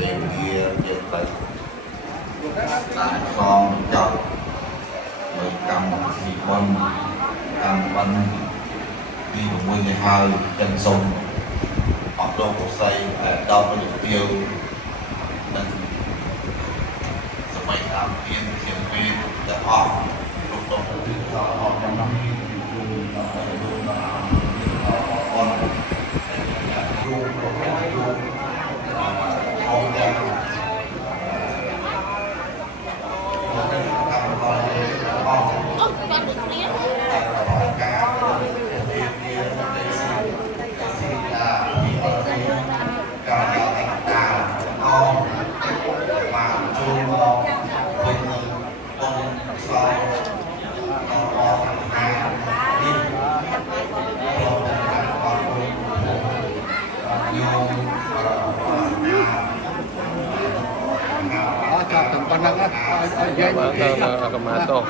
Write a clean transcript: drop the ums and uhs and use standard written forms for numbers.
ពេលយើងទៅតាមខ្លងចប់លើកម្មវិធីបុណ្យកម្មបិណ្ឌទី6នេះហើយចិនសុំអត់លោកប្រស័យដល់ពលទាវនិងសម័យតាមទៀនជាពេលទាំងអស់លោកលោកទីអស់ក្នុងនេះគឺដល់លោកដល់អនរួមប្រកបរួមអរទាំងCảm ơn các bạn đã theo dõi